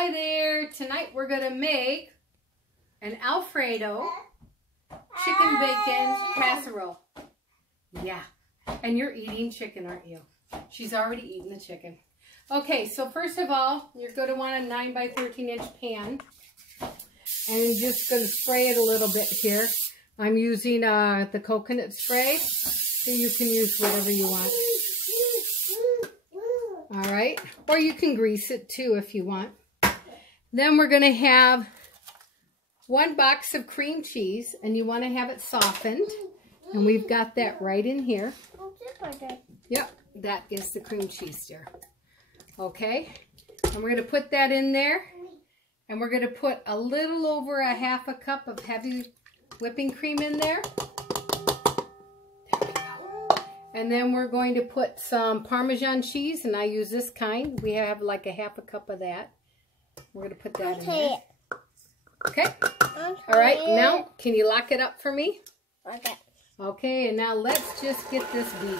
Hi there. Tonight we're going to make an Alfredo chicken bacon casserole. Yeah. And you're eating chicken, aren't you? She's already eaten the chicken. Okay, so first of all, you're going to want a 9 by 13 inch pan. And you're just going to spray it a little bit here. I'm using the coconut spray. So you can use whatever you want. All right. Or you can grease it too if you want. Then we're going to have 1 box of cream cheese. And you want to have it softened. And we've got that right in here. Yep. That is the cream cheese there. Okay. And we're going to put that in there. And we're going to put a little over a half a cup of heavy whipping cream in there. There we go. And then we're going to put some Parmesan cheese, and I use this kind. We have like a half a cup of that. We're going to put that in there. Okay. All right. Now, can you lock it up for me? Okay. Okay, and now let's just get this beating.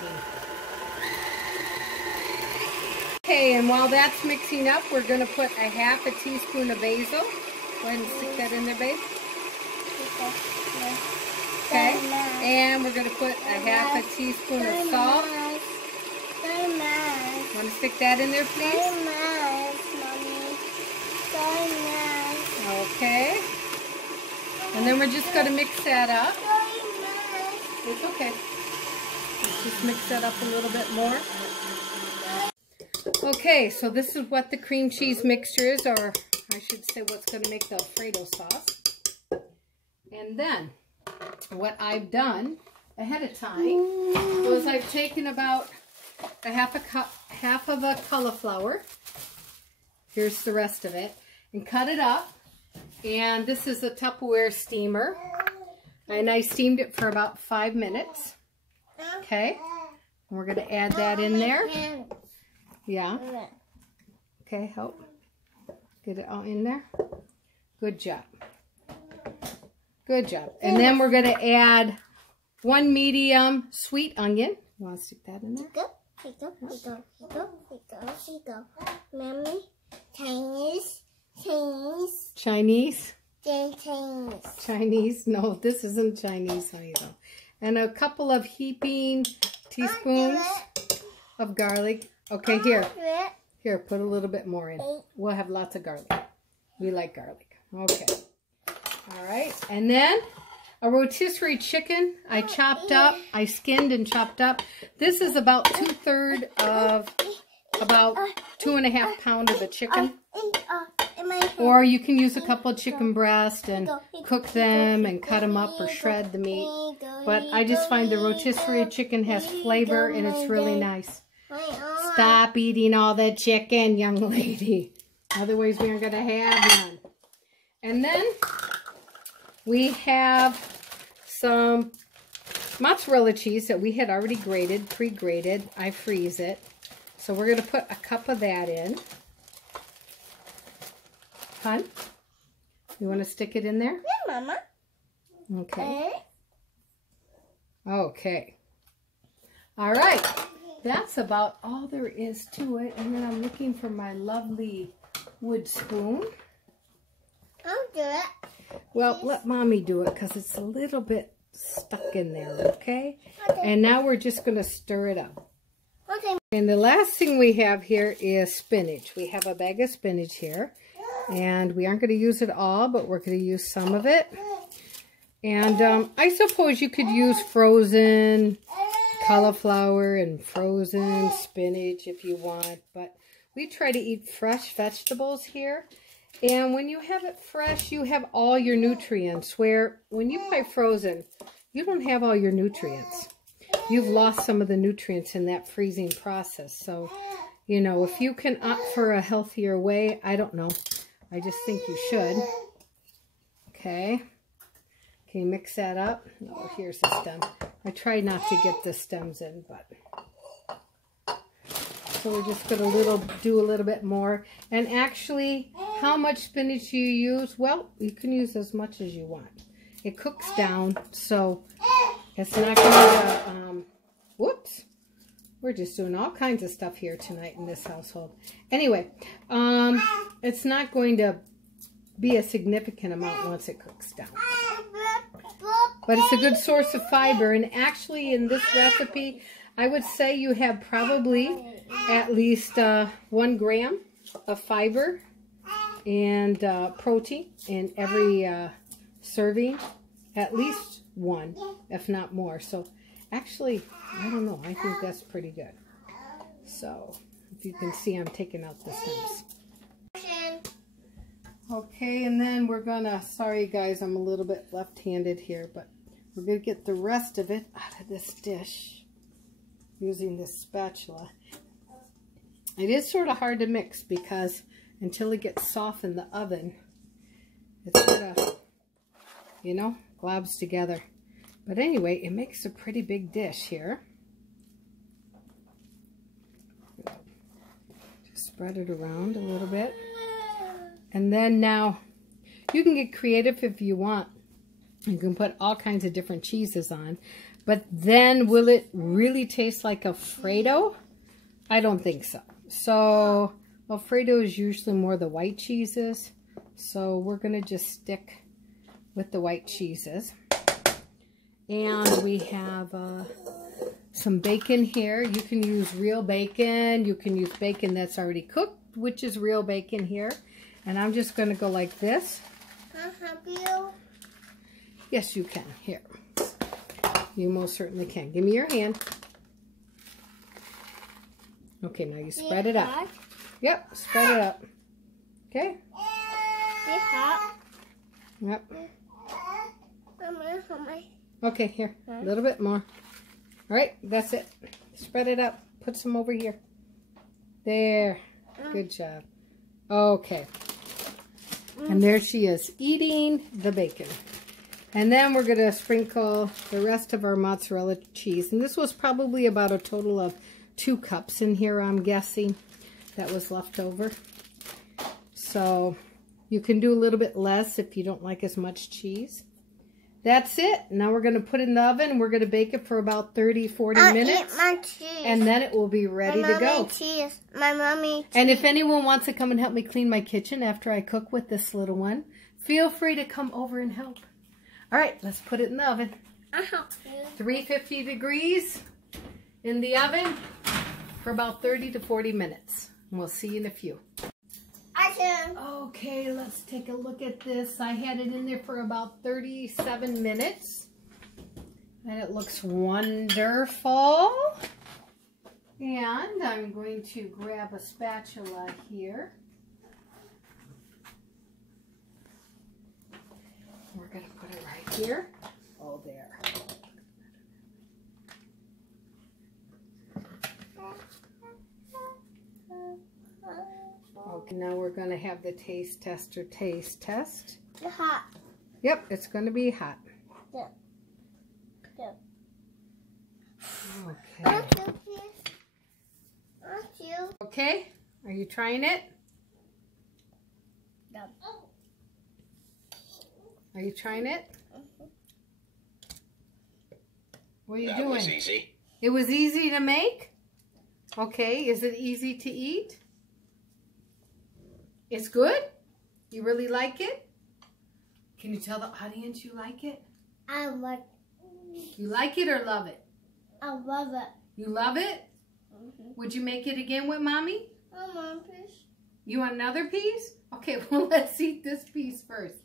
Okay, and while that's mixing up, we're going to put a half a teaspoon of basil. Go ahead and stick that in there, babe. Okay, and we're going to put a half a teaspoon of salt. Want to stick that in there, please? Okay. And then we're just going to mix that up. It's okay. Let's just mix that up a little bit more. Okay, so this is what the cream cheese mixture is, or I should say what's going to make the Alfredo sauce. And then what I've done ahead of time was I've taken about a half of a cauliflower. Here's the rest of it. And cut it up. And this is a Tupperware steamer. And I steamed it for about 5 minutes. Okay. And we're going to add that in there. Yeah. Okay, help. Get it all in there. Good job. Good job. And then we're going to add 1 medium sweet onion. You want to stick that in there? Mommy, Chinese. Chinese? Chinese. Chinese? No, this isn't Chinese, honey, though. And a couple of heaping teaspoons of garlic. Okay, here. Here, put a little bit more in. We'll have lots of garlic. We like garlic. Okay. All right. And then a rotisserie chicken I chopped up. I skinned and chopped up. This is about 2/3 of about 2.5 pounds of a chicken. Or you can use a couple of chicken breasts and cook them and cut them up or shred the meat. But I just find the rotisserie chicken has flavor and it's really nice. Stop eating all that chicken, young lady. Otherwise, we aren't going to have none. And then we have some mozzarella cheese that we had already grated, pre-grated. I freeze it. So we're going to put a cup of that in. Hun, you want to stick it in there? Yeah, Mama. Okay. Okay. All right. That's about all there is to it. And then I'm looking for my lovely wood spoon. I'll do it. Well, let Mommy do it because it's a little bit stuck in there, okay? And now we're just going to stir it up. Okay. And the last thing we have here is spinach. We have a bag of spinach here. And we aren't going to use it all, but we're going to use some of it. And I suppose you could use frozen cauliflower and frozen spinach if you want. But we try to eat fresh vegetables here. And when you have it fresh, you have all your nutrients. Where when you buy frozen, you don't have all your nutrients. You've lost some of the nutrients in that freezing process. So, you know, if you can opt for a healthier way, I don't know. I just think you should. Okay. Can you mix that up? Oh, here's the stem. I try not to get the stems in, but. So we're just going to do a little bit more. And actually, how much spinach you use? Well, you can use as much as you want. It cooks down, so it's not going to, whoops. We're just doing all kinds of stuff here tonight in this household. Anyway, it's not going to be a significant amount once it cooks down. But it's a good source of fiber. And actually in this recipe, I would say you have probably at least 1 gram of fiber and protein in every serving. At least 1, if not more. So actually, I don't know. I think that's pretty good. So if you can see, I'm taking out the stems. Okay, and then we're gonna, sorry guys, I'm a little bit left-handed here, but we're gonna get the rest of it out of this dish using this spatula. It is sort of hard to mix because until it gets soft in the oven, it sort of, you know, globs together. But anyway, it makes a pretty big dish here. Just spread it around a little bit. And then now, you can get creative if you want. You can put all kinds of different cheeses on. But then, will it really taste like Alfredo? I don't think so. So, Alfredo is usually more the white cheeses. So, we're going to just stick with the white cheeses. And we have some bacon here. You can use real bacon. You can use bacon that's already cooked, which is real bacon here. And I'm just going to go like this. Can I help you? Yes, you can. Here. You most certainly can. Give me your hand. Okay, now you spread it up. Yep, spread it up. Okay? It's hot. Yep. Mama. Okay, here. A little bit more. All right, that's it. Spread it up. Put some over here. There. Good job. Okay. And there she is, eating the bacon. And then we're going to sprinkle the rest of our mozzarella cheese. And this was probably about a total of 2 cups in here, I'm guessing, that was left over. So you can do a little bit less if you don't like as much cheese. That's it. Now we're going to put it in the oven. We're going to bake it for about 30-40 minutes. Eat my cheese. And then it will be ready to go. Cheese. My mommy cheese. And if anyone wants to come and help me clean my kitchen after I cook with this little one, feel free to come over and help. All right, let's put it in the oven. I'll help you. 350 degrees in the oven for about 30 to 40 minutes. And we'll see you in a few. Okay, let's take a look at this. I had it in there for about 37 minutes. And it looks wonderful. And I'm going to grab a spatula here. We're going to put it right here. Oh, there. Okay, now we're going to have the taste tester taste test. It's hot. Yep, it's going to be hot. Yeah. Yeah. Okay. Okay, are you trying it? No. Are you trying it? What are you doing? That was easy. It was easy to make? Okay, is it easy to eat? It's good? You really like it? Can you tell the audience you like it? I like. You like it or love it? I love it. You love it? Would you make it again with Mommy? I want a piece. You want another piece? Okay, well, let's eat this piece first.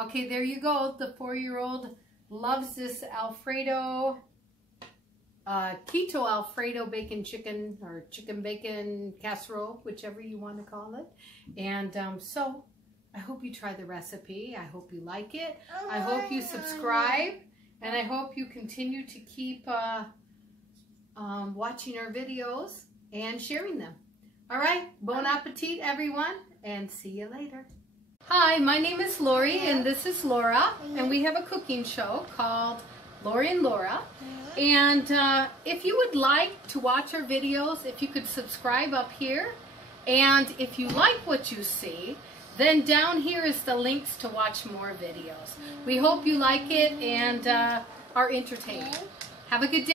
Okay, there you go. The 4-year-old loves this Alfredo, Keto Alfredo bacon chicken, or chicken bacon casserole, whichever you want to call it. And so I hope you try the recipe. I hope you like it. I hope you subscribe. And I hope you continue to keep watching our videos and sharing them. All right, bon appetit, everyone, and see you later. Hi, my name is Laurie, and this is Laura, and we have a cooking show called Laurie and Laura. And if you would like to watch our videos, if you could subscribe up here, and if you like what you see, then down here is the links to watch more videos. We hope you like it and are entertained. Have a good day.